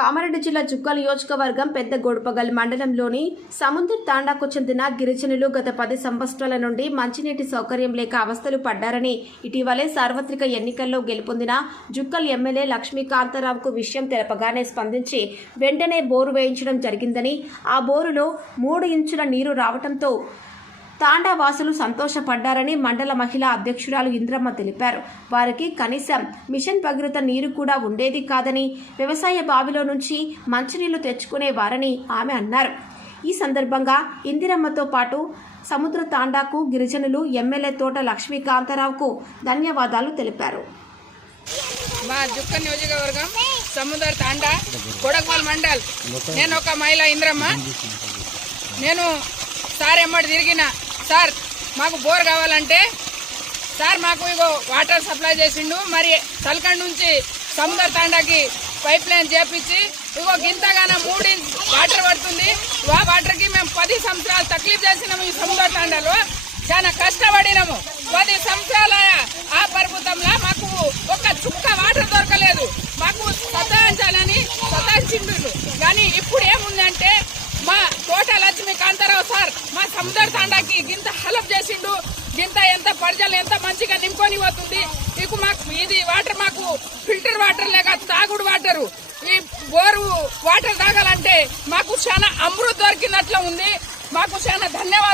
కామారెడ్డి జిల్లా జుక్కల్ నియోజకవర్గం పెద్ద గొడపగల్ మండలంలోని సముద్ర తాండాకు చెందిన గిరిజనులు గత పది సంవత్సరాల నుండి మంచినీటి సౌకర్యం లేక అవస్థలు పడ్డారని ఇటీవలే సార్వత్రిక ఎన్నికల్లో గెలుపొందిన జుక్కల్ ఎమ్మెల్యే లక్ష్మీకాంతారావుకు విషయం తెలపగానే స్పందించి వెంటనే బోరు వేయించడం జరిగిందని ఆ బోరులో మూడు ఇంచుల నీరు రావడంతో తాండా వాసులు సంతోషపడ్డారని మండల మహిళా అధ్యక్షురాలు ఇంద్రమ్మ తెలిపారు. వారికి కనీసం మిషన్ భగీరథ నీరు కూడా ఉండేది కాదని వ్యవసాయ బావిలో నుంచి మంచినీళ్ళు తెచ్చుకునేవారని ఆమె అన్నారు. ఈ సందర్భంగా ఇందిరమ్మతో పాటు సముద్ర తాండాకు గిరిజనులు ఎమ్మెల్యే తోట లక్ష్మీకాంతారావుకు ధన్యవాదాలు తెలిపారు. మా జుక్క నియోజకవర్గం సముద్ర తాండా కొడకమల్ మండల్. నేను ఒక మహిళ ఇంద్రమ్మ. నేను సార్ ఎమ్మడి తిరిగిన సార్ మాకు బోర్ కావాలంటే సార్ మాకు ఇగో వాటర్ సప్లై చేసిండు మరి తలకండ్ నుంచి సముద్ర తాండాకి పైప్ లైన్ చేపించి ఇగో గింతగాన మూడు వాటర్ పడుతుంది. ఆ వాటర్కి మేము పది సంవత్సరాలు తక్లీఫ్ చేసినాము ఈ సముద్ర తాండాలో. చాలా కష్టపడినాము. పది సంవత్సరాల ఆ పర్వతంలో మాకు ఒక చుక్క వాటర్ దొరకలేదు. మాకు సతాయించాలని సతాయించిండు. కానీ ఇప్పుడు ఏముందంటే మా తోట లక్ష్మి సముద్ర తాండాకి గింత హెల్ప్ చేసిండు గింత ఎంత ప్రజలు ఎంత మంచిగా నింపుకొని పోతుంది. ఇక మాకు ఇది వాటర్ మాకు ఫిల్టర్ వాటర్ లేక తాగుడు వాటర్. ఈ బోరు వాటర్ తాగాలంటే మాకు చాలా అమృత్ దొరికినట్లు ఉంది. మాకు చాలా ధన్యవాదాలు.